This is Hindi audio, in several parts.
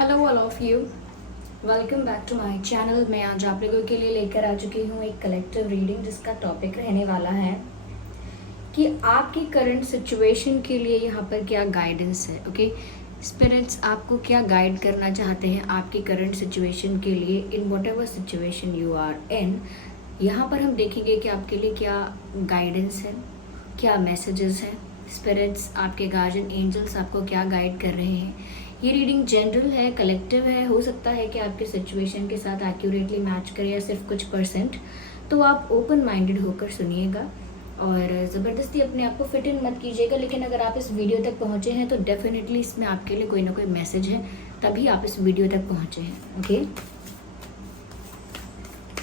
Hello all of you, welcome back to my channel. मैं आज आप लोगों के लिए लेकर आ चुकी हूँ एक कलेक्टिव रीडिंग जिसका टॉपिक रहने वाला है कि आपकी करंट सिचुएशन के लिए यहाँ पर क्या गाइडेंस है। ओके, स्पिरिट्स आपको क्या गाइड करना चाहते हैं आपकी करंट सिचुएशन के लिए, in whatever situation you are in. यहाँ पर हम देखेंगे कि आपके लिए क्या गाइडेंस है, क्या मैसेजेस हैं। स्पिरिट्स, आपके गार्जियन एंजल्स आपको क्या गाइड कर रहे हैं। ये रीडिंग जनरल है, कलेक्टिव है, हो सकता है कि आपके सिचुएशन के साथ एक्यूरेटली मैच करे या सिर्फ कुछ परसेंट। तो आप ओपन माइंडेड होकर सुनिएगा और ज़बरदस्ती अपने आप को फिट इन मत कीजिएगा। लेकिन अगर आप इस वीडियो तक पहुँचे हैं तो डेफिनेटली इसमें आपके लिए कोई ना कोई मैसेज है, तभी आप इस वीडियो तक पहुँचे हैं। ओके,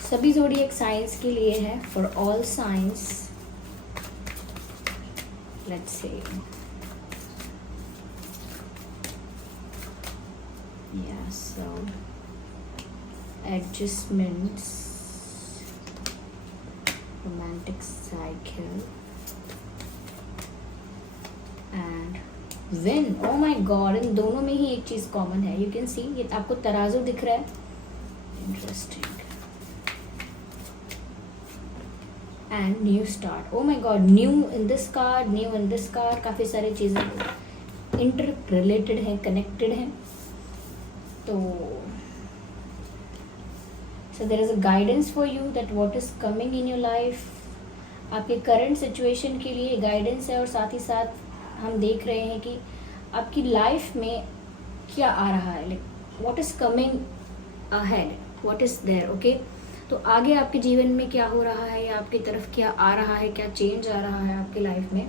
सभी ज़ोडिएक साइंस के लिए है, for all science. Let's see. Yeah, so adjustments, romantic cycle and win. Oh my God, इन दोनों में ही एक चीज कॉमन है। You can see, ये आपको तराजू दिख रहा है। Interesting. And new start. Oh my God, new in this card, new in this card. काफी सारी चीजें इंटर रिलेटेड हैं, कनेक्टेड हैं। तो so there is a guidance for you that what is coming in your life. आपके करंट सिचुएशन के लिए गाइडेंस है और साथ ही साथ हम देख रहे हैं कि आपकी लाइफ में क्या आ रहा है, like what is coming ahead, what is there. Okay, तो आगे आपके जीवन में क्या हो रहा है या आपकी तरफ क्या आ रहा है, क्या चेंज आ रहा है आपकी लाइफ में।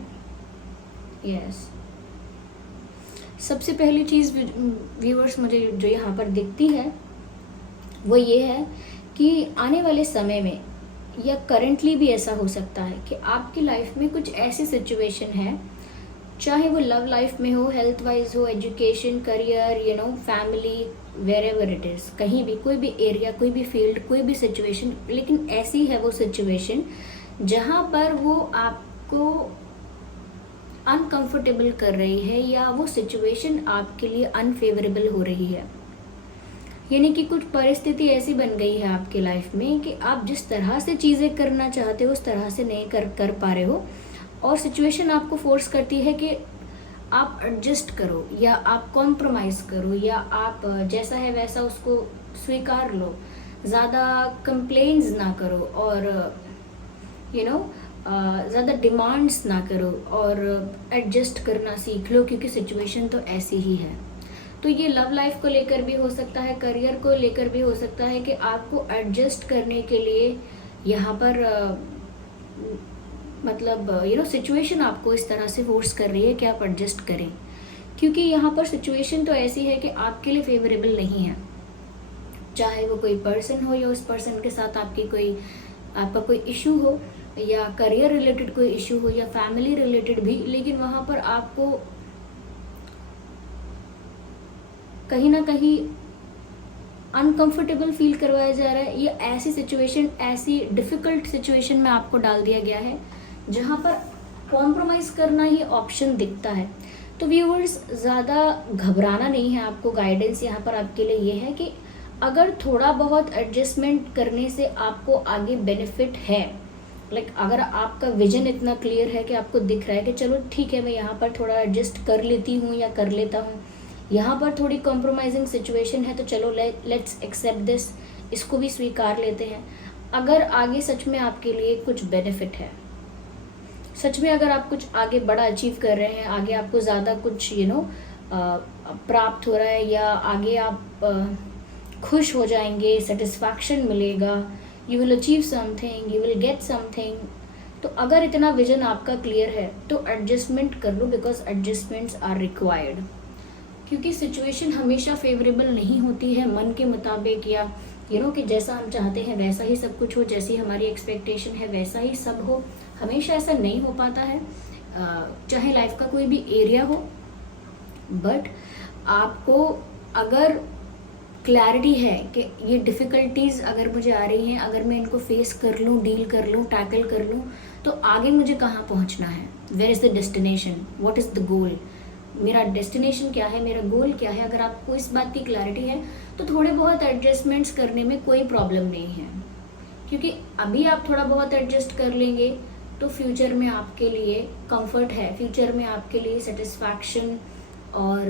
यस, सबसे पहली चीज़ व्यूअर्स मुझे जो यहाँ पर दिखती है वो ये है कि आने वाले समय में या करंटली भी ऐसा हो सकता है कि आपकी लाइफ में कुछ ऐसी सिचुएशन है, चाहे वो लव लाइफ में हो, हेल्थ वाइज हो, education, career, family, wherever it is, कहीं भी, कोई भी एरिया, कोई भी फील्ड, कोई भी सिचुएशन, लेकिन ऐसी है वो सिचुएशन जहाँ पर वो आपको अनकंफर्टेबल कर रही है या वो सिचुएशन आपके लिए अनफेवरेबल हो रही है। यानी कि कुछ परिस्थिति ऐसी बन गई है आपकी लाइफ में कि आप जिस तरह से चीज़ें करना चाहते हो उस तरह से नहीं कर पा रहे हो, और सिचुएशन आपको फोर्स करती है कि आप एडजस्ट करो या आप कॉम्प्रोमाइज़ करो या आप जैसा है वैसा उसको स्वीकार लो, ज़्यादा कंप्लेन्स ना करो और ज़्यादा डिमांड्स ना करो और एडजस्ट करना सीख लो, क्योंकि सिचुएशन तो ऐसी ही है। तो ये लव लाइफ को लेकर भी हो सकता है, करियर को लेकर भी हो सकता है कि आपको एडजस्ट करने के लिए यहाँ पर सिचुएशन आपको इस तरह से फोर्स कर रही है कि आप एडजस्ट करें, क्योंकि यहाँ पर सिचुएशन तो ऐसी है कि आपके लिए फेवरेबल नहीं है। चाहे वो कोई पर्सन हो या उस पर्सन के साथ आपका कोई इशू हो या करियर रिलेटेड कोई इशू हो या फैमिली रिलेटेड भी, लेकिन वहाँ पर आपको कहीं ना कहीं अनकंफर्टेबल फील करवाया जा रहा है, या ऐसी सिचुएशन, ऐसी डिफ़िकल्ट सिचुएशन में आपको डाल दिया गया है जहाँ पर कॉम्प्रोमाइज़ करना ही ऑप्शन दिखता है। तो व्यूअर्स, ज़्यादा घबराना नहीं है आपको। गाइडेंस यहाँ पर आपके लिए ये है कि अगर थोड़ा बहुत एडजस्टमेंट करने से आपको आगे बेनिफिट है, अगर आपका विजन इतना क्लियर है कि आपको दिख रहा है कि चलो ठीक है, मैं यहाँ पर थोड़ा एडजस्ट कर लेती हूँ या कर लेता हूँ, यहाँ पर थोड़ी कॉम्प्रोमाइजिंग सिचुएशन है, तो चलो लेट्स एक्सेप्ट दिस, इसको भी स्वीकार लेते हैं। अगर आगे सच में आपके लिए कुछ बेनिफिट है, सच में अगर आप कुछ आगे बड़ा अचीव कर रहे हैं, आगे आपको ज़्यादा कुछ प्राप्त हो रहा है, या आगे आप खुश हो जाएंगे, सेटिस्फैक्शन मिलेगा, you will achieve something, you will get something, तो अगर इतना विजन आपका क्लियर है तो एडजस्टमेंट कर लो, बिकॉज एडजस्टमेंट्स आर रिक्वायर्ड। क्योंकि सिचुएशन हमेशा फेवरेबल नहीं होती है मन के मुताबिक, या कि जैसा हम चाहते हैं वैसा ही सब कुछ हो, जैसी हमारी एक्सपेक्टेशन है वैसा ही सब हो। हमेशा ऐसा नहीं हो पाता है, चाहे लाइफ का कोई भी एरिया हो। बट आपको अगर क्लैरिटी है कि ये डिफ़िकल्टीज़ अगर मुझे आ रही हैं, अगर मैं इनको फेस कर लूँ, डील कर लूँ, टैकल कर लूँ, तो आगे मुझे कहाँ पहुँचना है, where is the destination, what is the goal, मेरा डेस्टिनेशन क्या है, मेरा गोल क्या है, अगर आपको इस बात की क्लैरिटी है तो थोड़े बहुत एडजस्टमेंट्स करने में कोई प्रॉब्लम नहीं है, क्योंकि अभी आप थोड़ा बहुत एडजस्ट कर लेंगे तो फ्यूचर में आपके लिए कंफर्ट है, फ्यूचर में आपके लिए सेटिस्फैक्शन और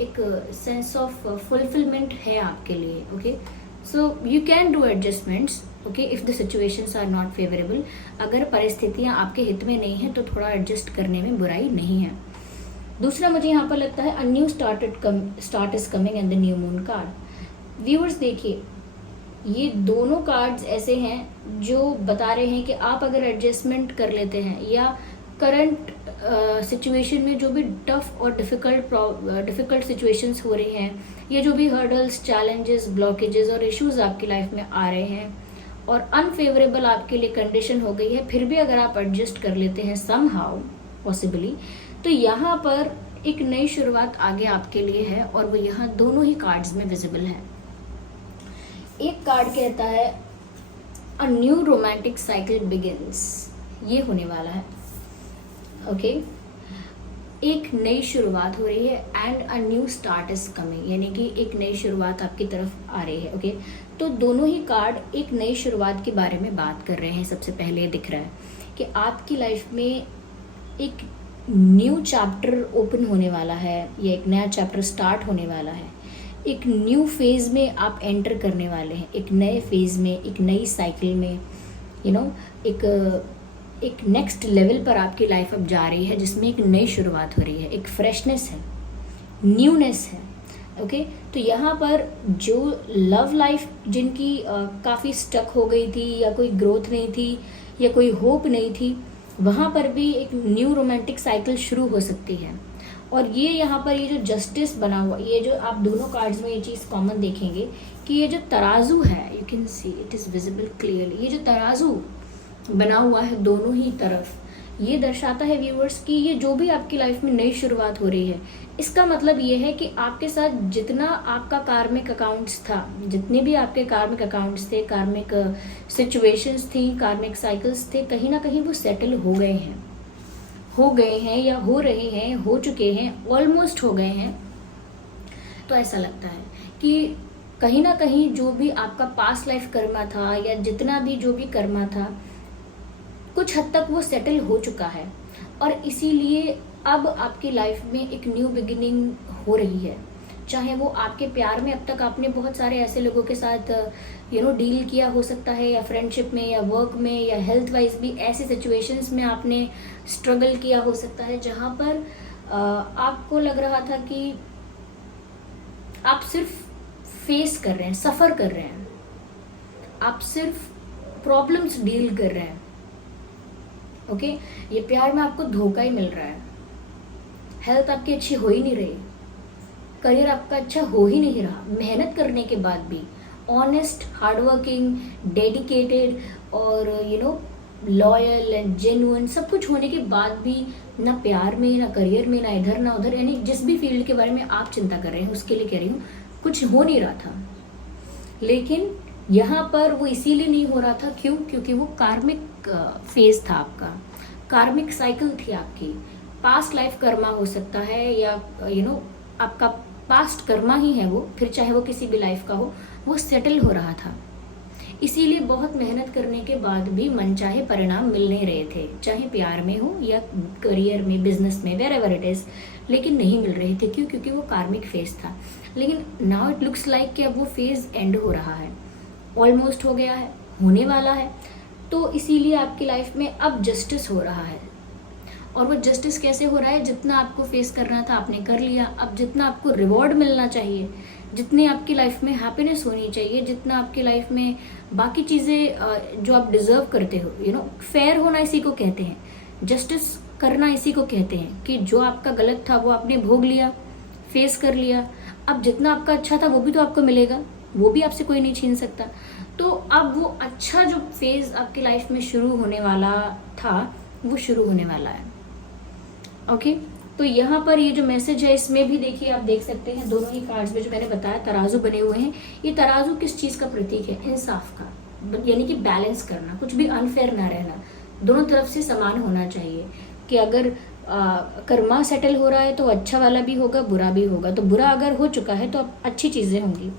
एक सेंस ऑफ फुलफिलमेंट है आपके लिए। Okay, so you can do adjustments, okay, if the situations are not favourable. अगर परिस्थितियाँ आपके हित में नहीं हैं तो थोड़ा एडजस्ट करने में बुराई नहीं है। दूसरा मुझे यहाँ पर लगता है a new start is coming and the new moon card. Viewers देखिए, ये दोनों कार्ड्स ऐसे हैं जो बता रहे हैं कि आप अगर एडजस्टमेंट कर लेते हैं या करंट सिचुएशन में जो भी टफ और डिफ़िकल्ट सिचुएशंस हो रही हैं, या जो भी हर्डल्स, चैलेंजेस, ब्लॉकेजेस और इश्यूज आपकी लाइफ में आ रहे हैं और अनफेवरेबल आपके लिए कंडीशन हो गई है, फिर भी अगर आप एडजस्ट कर लेते हैं समहाउ पॉसिबली, तो यहाँ पर एक नई शुरुआत आगे आपके लिए है और वो यहाँ दोनों ही कार्ड्स में विजिबल है। एक कार्ड कहता है a new romantic cycle begins, ये होने वाला है। ओके, एक नई शुरुआत हो रही है and a new start is coming, यानी कि एक नई शुरुआत आपकी तरफ आ रही है। ओके, तो दोनों ही कार्ड एक नई शुरुआत के बारे में बात कर रहे हैं। सबसे पहले दिख रहा है कि आपकी लाइफ में एक न्यू चैप्टर ओपन होने वाला है या एक नया चैप्टर स्टार्ट होने वाला है। एक न्यू फेज़ में आप एंटर करने वाले हैं, एक नए फेज़ में, एक नई साइकिल में, एक नेक्स्ट लेवल पर आपकी लाइफ अब जा रही है, जिसमें एक नई शुरुआत हो रही है, एक फ्रेशनेस है, न्यूनेस है। ओके, तो यहाँ पर जो लव लाइफ जिनकी काफ़ी स्टक हो गई थी या कोई ग्रोथ नहीं थी या कोई होप नहीं थी, वहाँ पर भी एक न्यू रोमांटिक साइकिल शुरू हो सकती है। और ये यहाँ पर ये जो जस्टिस बना हुआ, ये जो आप दोनों कार्ड्स में ये चीज़ कॉमन देखेंगे कि ये जो तराजू है, you can see it is visible clearly, ये जो तराजू बना हुआ है दोनों ही तरफ, ये दर्शाता है व्यूअर्स कि ये जो भी आपकी लाइफ में नई शुरुआत हो रही है, इसका मतलब ये है कि आपके साथ जितना आपका कार्मिक अकाउंट्स था, जितने भी आपके कार्मिक अकाउंट्स थे, कार्मिक सिचुएशंस थी, कार्मिक साइकिल्स थे, कहीं ना कहीं वो सेटल हो गए हैं या हो रहे हैं, हो चुके हैं, ऑलमोस्ट हो गए हैं। तो ऐसा लगता है कि कहीं ना कहीं जो भी आपका पास्ट लाइफ कर्मा था या जितना भी जो भी कर्मा था, कुछ हद तक वो सेटल हो चुका है और इसीलिए अब आपकी लाइफ में एक न्यू बिगिनिंग हो रही है। चाहे वो आपके प्यार में, अब तक आपने बहुत सारे ऐसे लोगों के साथ डील किया हो सकता है, या फ्रेंडशिप में या वर्क में या हेल्थ वाइज भी ऐसी सिचुएशंस में आपने स्ट्रगल किया हो सकता है जहाँ पर आपको लग रहा था कि आप सिर्फ फेस कर रहे हैं, सफ़र कर रहे हैं, आप सिर्फ प्रॉब्लम्स डील कर रहे हैं। ओके, ये प्यार में आपको धोखा ही मिल रहा है, हेल्थ आपकी अच्छी हो ही नहीं रही, करियर आपका अच्छा हो ही नहीं रहा, मेहनत करने के बाद भी, ऑनेस्ट, हार्डवर्किंग, डेडिकेटेड और लॉयल एंड जेन्युइन सब कुछ होने के बाद भी ना प्यार में, ना करियर में, ना इधर ना उधर, यानी जिस भी फील्ड के बारे में आप चिंता कर रहे हैं उसके लिए कह रही हूँ, कुछ हो नहीं रहा था। लेकिन यहाँ पर वो इसीलिए नहीं हो रहा था, क्यों? क्योंकि वो कार्मिक फेज था आपका, कार्मिक साइकिल थी आपकी, पास्ट लाइफ कर्मा हो सकता है या आपका पास्ट कर्मा ही है वो, फिर चाहे वो किसी भी लाइफ का हो, वो सेटल हो रहा था। इसीलिए बहुत मेहनत करने के बाद भी मनचाहे परिणाम मिल नहीं रहे थे, चाहे प्यार में हो या करियर में, बिजनेस में, वेयरएवर इट इज, लेकिन नहीं मिल रहे थे। क्यों? क्योंकि वो कार्मिक फेज था। लेकिन नाउ इट लुक्स लाइक कि अब वो फेज एंड हो रहा है, ऑलमोस्ट हो गया है, होने वाला है। तो इसीलिए आपकी लाइफ में अब जस्टिस हो रहा है। और वो जस्टिस कैसे हो रहा है? जितना आपको फेस करना था आपने कर लिया, अब जितना आपको रिवॉर्ड मिलना चाहिए, जितनी आपकी लाइफ में हैप्पीनेस होनी चाहिए, जितना आपकी लाइफ में बाकी चीज़ें जो आप डिजर्व करते हो, फेयर होना इसी को कहते हैं, जस्टिस करना इसी को कहते हैं कि जो आपका गलत था वो आपने भोग लिया, फेस कर लिया, अब जितना आपका अच्छा था वो भी तो आपको मिलेगा, वो भी आपसे कोई नहीं छीन सकता। तो अब वो अच्छा जो फेज आपकी लाइफ में शुरू होने वाला था वो शुरू होने वाला है। ओके, तो यहाँ पर ये जो मैसेज है इसमें भी देखिए, आप देख सकते हैं दोनों ही कार्ड्स में जो मैंने बताया तराजू बने हुए हैं। ये तराजू किस चीज़ का प्रतीक है? इंसाफ का, यानी कि बैलेंस करना, कुछ भी अनफेयर ना रहना, दोनों तरफ से समान होना चाहिए। कि अगर कर्मा सेटल हो रहा है तो अच्छा वाला भी होगा, बुरा भी होगा। तो बुरा अगर हो चुका है तो अब अच्छी चीज़ें होंगी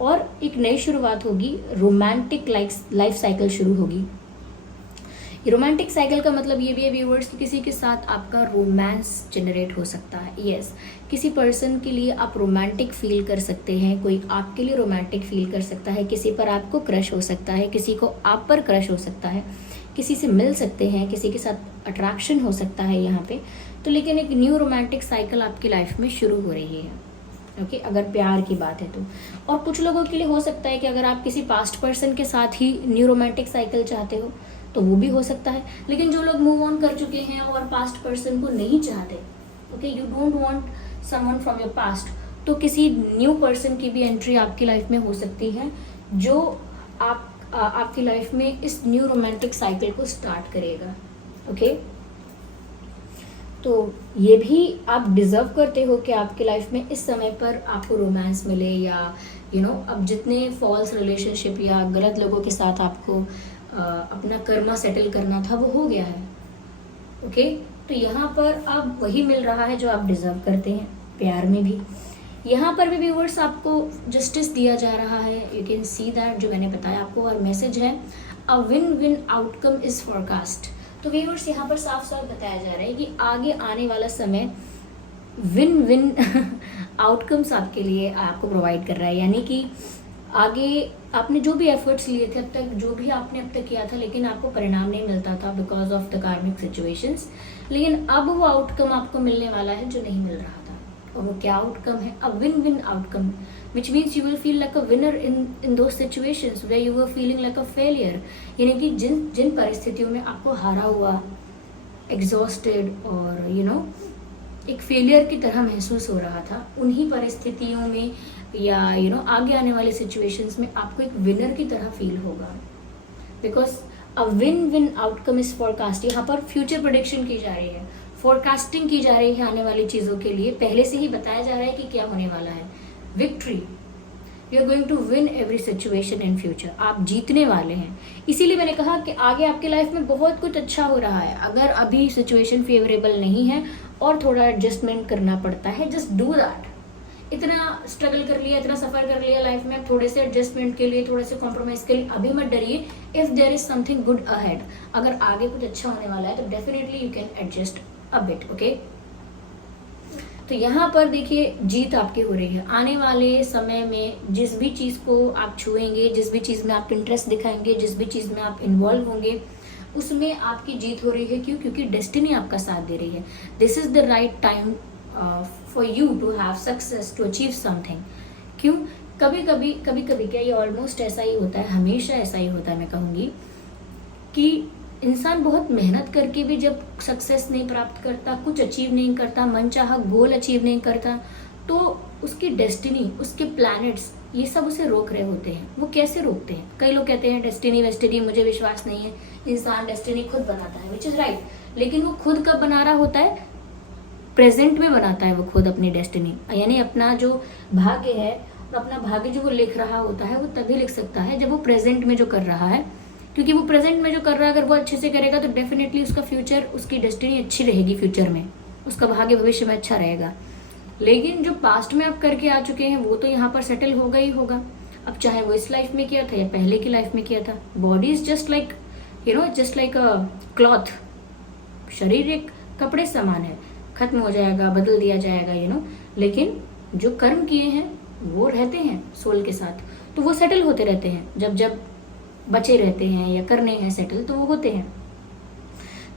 और एक नई शुरुआत होगी, रोमांटिक लाइफ साइकिल शुरू होगी। रोमांटिक साइकिल का मतलब ये भी है व्यूवर्स कि किसी के साथ आपका रोमांस जनरेट हो सकता है। यस, किसी पर्सन के लिए आप रोमांटिक फील कर सकते हैं, कोई आपके लिए रोमांटिक फील कर सकता है, किसी पर आपको क्रश हो सकता है, किसी को आप पर क्रश हो सकता है, किसी से मिल सकते हैं, किसी के साथ अट्रैक्शन हो सकता है यहाँ पे। तो लेकिन एक न्यू रोमांटिक साइकिल आपकी लाइफ में शुरू हो रही है। ओके, अगर प्यार की बात है तो। और कुछ लोगों के लिए हो सकता है कि अगर आप किसी पास्ट पर्सन के साथ ही न्यू रोमांटिक साइकिल चाहते हो तो वो भी हो सकता है। लेकिन जो लोग मूव ऑन कर चुके हैं और पास्ट पर्सन को नहीं चाहते, okay, you don't want someone from your past, तो किसी न्यू पर्सन की भी एंट्री आपकी लाइफ में हो सकती है जो आपकी लाइफ में इस न्यू रोमांटिक साइकिल को स्टार्ट करेगा। ओके, तो ये भी आप डिजर्व करते हो कि आपकी लाइफ में इस समय पर आपको रोमांस मिले, या अब जितने फॉल्स रिलेशनशिप या गलत लोगों के साथ आपको अपना कर्मा सेटल करना था वो हो गया है। ओके, तो यहाँ पर अब वही मिल रहा है जो आप डिजर्व करते हैं। प्यार में भी यहाँ पर भी व्यूवर्स आपको जस्टिस दिया जा रहा है। यू कैन सी दैट, जो मैंने बताया आपको, और मैसेज है a win win outcome is forecast. तो व्यूवर्स यहाँ पर साफ साफ बताया जा रहा है कि आगे आने वाला समय विन विन आउटकम्स आपके लिए आपको प्रोवाइड कर रहा है। यानी कि आगे आपने जो भी एफर्ट्स लिए थे अब तक, जो भी आपने अब तक किया था, लेकिन आपको परिणाम नहीं मिलता था बिकॉज ऑफ द कार्मिक सिचुएशंस, लेकिन अब वो आउटकम आपको मिलने वाला है जो नहीं मिल रहा था। और वो क्या आउटकम है? A win win outcome, which means you will feel like a winner in those situations where you were feeling like a failure. यानी कि जिन परिस्थितियों में आपको हारा हुआ, एग्जॉस्टेड और एक फेलियर की तरह महसूस हो रहा था, उन्हीं परिस्थितियों में या आगे आने वाले सिचुएशंस में आपको एक विनर की तरह फील होगा। Because a win win outcome is forecast. यहाँ पर फ्यूचर प्रेडिक्शन की जा रही है, फोरकास्टिंग की जा रही है आने वाली चीज़ों के लिए। पहले से ही बताया जा रहा है कि क्या होने वाला है। Victory, you are going to win every situation in future. आप जीतने वाले हैं। इसीलिए मैंने कहा कि आगे आपके लाइफ में बहुत कुछ अच्छा हो रहा है। अगर अभी सिचुएशन फेवरेबल नहीं है और थोड़ा एडजस्टमेंट करना पड़ता है, जस्ट डू दैट। इतना स्ट्रगल कर लिया, इतना सफर कर लिया लाइफ में, थोड़े से एडजस्टमेंट के लिए, थोड़े से कॉम्प्रोमाइज के लिए अभी मत डरिए। If there is something good ahead, अगर आगे कुछ अच्छा होने वाला है तो definitely you can adjust a bit. Okay, तो यहाँ पर देखिए जीत आपकी हो रही है। आने वाले समय में जिस भी चीज़ को आप छुएंगे, जिस भी चीज़ में आप इंटरेस्ट दिखाएंगे, जिस भी चीज़ में आप इन्वॉल्व होंगे, उसमें आपकी जीत हो रही है। क्यों? क्योंकि डेस्टिनी आपका साथ दे रही है। This is the right time for you to have success, to achieve something. क्यों? कभी कभी क्या, ये ऑलमोस्ट ऐसा ही होता है, हमेशा ऐसा ही होता है, मैं कहूँगी कि इंसान बहुत मेहनत करके भी जब सक्सेस नहीं प्राप्त करता, कुछ अचीव नहीं करता, मनचाहा गोल अचीव नहीं करता, तो उसकी डेस्टिनी, उसके प्लैनेट्स, ये सब उसे रोक रहे होते हैं। वो कैसे रोकते हैं? कई लोग कहते हैं डेस्टिनी वेस्टिनी, मुझे विश्वास नहीं है। इंसान डेस्टिनी खुद बनाता है, विच इज़ राइट, लेकिन वो खुद कब बना रहा होता है? प्रेजेंट में बनाता है वो खुद अपनी डेस्टिनी। यानी अपना जो भाग्य है, अपना भाग्य जो वो लिख रहा होता है, वो तभी लिख सकता है जब वो प्रेजेंट में जो कर रहा है। क्योंकि वो प्रेजेंट में जो कर रहा है, अगर वो अच्छे से करेगा तो डेफिनेटली उसका फ्यूचर, उसकी डेस्टिनी अच्छी रहेगी, फ्यूचर में उसका भाग्य भविष्य में अच्छा रहेगा। लेकिन जो पास्ट में आप करके आ चुके हैं वो तो यहाँ पर सेटल होगा ही होगा। अब चाहे वो इस लाइफ में किया था या पहले की लाइफ में किया था। Body is just like just like a cloth. शरीर एक कपड़े समान है, खत्म हो जाएगा, बदल दिया जाएगा लेकिन जो कर्म किए हैं वो रहते हैं सोल के साथ, तो वो सेटल होते रहते हैं। जब जब बचे रहते हैं या करने हैं सेटल, तो वो होते हैं।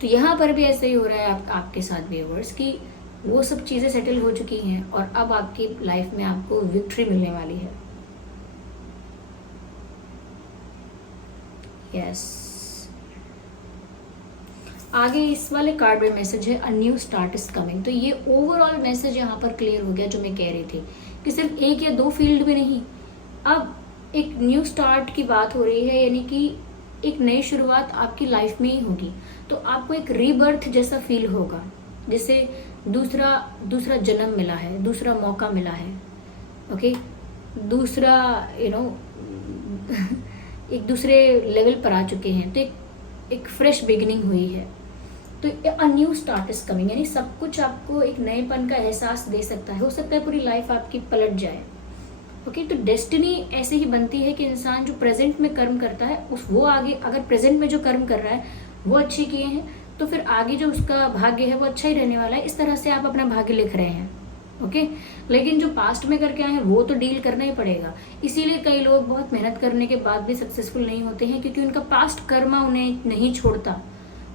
तो यहाँ पर भी ऐसे ही हो रहा है आपके साथ व्यूअर्स कि वो सब चीज़ें सेटल हो चुकी हैं और अब आपकी लाइफ में आपको विक्ट्री मिलने वाली है। यस, आगे इस वाले कार्ड में मैसेज है a new start is coming. तो ये ओवरऑल मैसेज यहाँ पर क्लियर हो गया जो मैं कह रही थी कि सिर्फ एक या दो फील्ड में नहीं, अब एक न्यू स्टार्ट की बात हो रही है। यानी कि एक नई शुरुआत आपकी लाइफ में ही होगी, तो आपको एक रीबर्थ जैसा फील होगा, जैसे दूसरा जन्म मिला है, दूसरा मौका मिला है। ओके, दूसरा एक दूसरे लेवल पर आ चुके हैं, तो एक फ्रेश बिगिनिंग हुई है। तो a new start is coming, यानी सब कुछ आपको एक नएपन का एहसास दे सकता है। हो सकता है पूरी लाइफ आपकी पलट जाए। ओके, तो डेस्टिनी ऐसे ही बनती है कि इंसान जो प्रेजेंट में कर्म करता है वो आगे, अगर प्रेजेंट में जो कर्म कर रहा है वो अच्छे किए हैं तो फिर आगे जो उसका भाग्य है वो अच्छा ही रहने वाला है। इस तरह से आप अपना भाग्य लिख रहे हैं। ओके, लेकिन जो पास्ट में करके आए हैं वो तो डील करना ही पड़ेगा। इसीलिए कई लोग बहुत मेहनत करने के बाद भी सक्सेसफुल नहीं होते हैं, क्योंकि उनका पास्ट कर्मा उन्हें नहीं छोड़ता।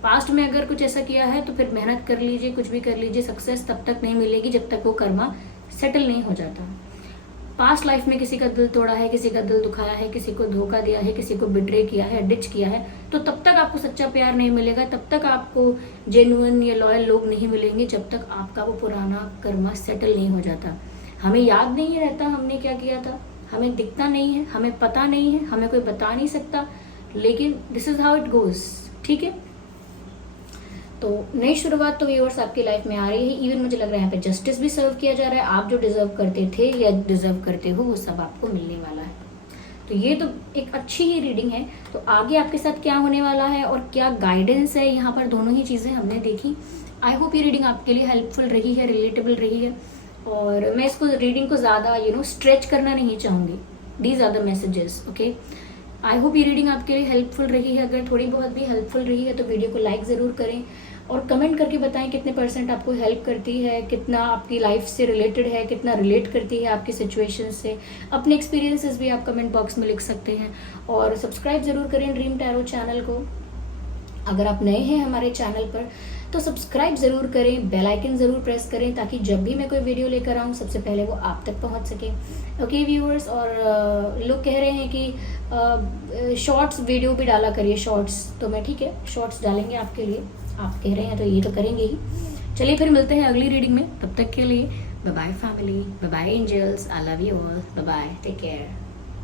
पास्ट में अगर कुछ ऐसा किया है तो फिर मेहनत कर लीजिए, कुछ भी कर लीजिए, सक्सेस तब तक नहीं मिलेगी जब तक वो कर्मा सेटल नहीं हो जाता। पास्ट लाइफ में किसी का दिल तोड़ा है, किसी का दिल दुखाया है, किसी को धोखा दिया है, किसी को बिट्रे किया है, डिच किया है, तो तब तक आपको सच्चा प्यार नहीं मिलेगा, तब तक आपको जेन्युइन या लॉयल लोग नहीं मिलेंगे, जब तक आपका वो पुराना कर्मा सेटल नहीं हो जाता। हमें याद नहीं रहता हमने क्या किया था, हमें दिखता नहीं है, हमें पता नहीं है, हमें कोई बता नहीं सकता, लेकिन this is how it goes. ठीक है, तो नई शुरुआत तो व्यूअर्स आपकी लाइफ में आ रही है। इवन मुझे लग रहा है यहाँ पे जस्टिस भी सर्व किया जा रहा है। आप जो डिजर्व करते थे या डिजर्व करते हो वो सब आपको मिलने वाला है। तो ये तो एक अच्छी ही रीडिंग है। तो आगे आपके साथ क्या होने वाला है और क्या गाइडेंस है, यहाँ पर दोनों ही चीज़ें हमने देखी। आई होप ये रीडिंग आपके लिए हेल्पफुल रही है, रिलेटेबल रही है, और मैं इसको रीडिंग को ज़्यादा स्ट्रेच करना नहीं चाहूँगी। These are the messages. Okay, I hope ये रीडिंग आपके लिए हेल्पफुल रही है। अगर थोड़ी बहुत भी हेल्पफुल रही है तो वीडियो को लाइक ज़रूर करें और कमेंट करके बताएं कितने % आपको हेल्प करती है, कितना आपकी लाइफ से रिलेटेड है, कितना रिलेट करती है आपकी सिचुएशन से। अपने एक्सपीरियंसेस भी आप कमेंट बॉक्स में लिख सकते हैं। और सब्सक्राइब ज़रूर करें ड्रीम टैरो चैनल को। अगर आप नए हैं हमारे चैनल पर तो सब्सक्राइब ज़रूर करें, बेल आइकन ज़रूर प्रेस करें, ताकि जब भी मैं कोई वीडियो लेकर आऊँ सबसे पहले वो आप तक पहुँच सके। ओके व्यूअर्स, और लोग कह रहे हैं कि शॉर्ट्स वीडियो भी डाला करिए, शॉर्ट्स, तो मैं ठीक है शॉर्ट्स डालेंगे आपके लिए। आप कह रहे हैं तो ये तो करेंगे ही। चलिए फिर मिलते हैं अगली रीडिंग में, तब तक के लिए bye bye family, bye bye angels, I love you all, bye bye, take care.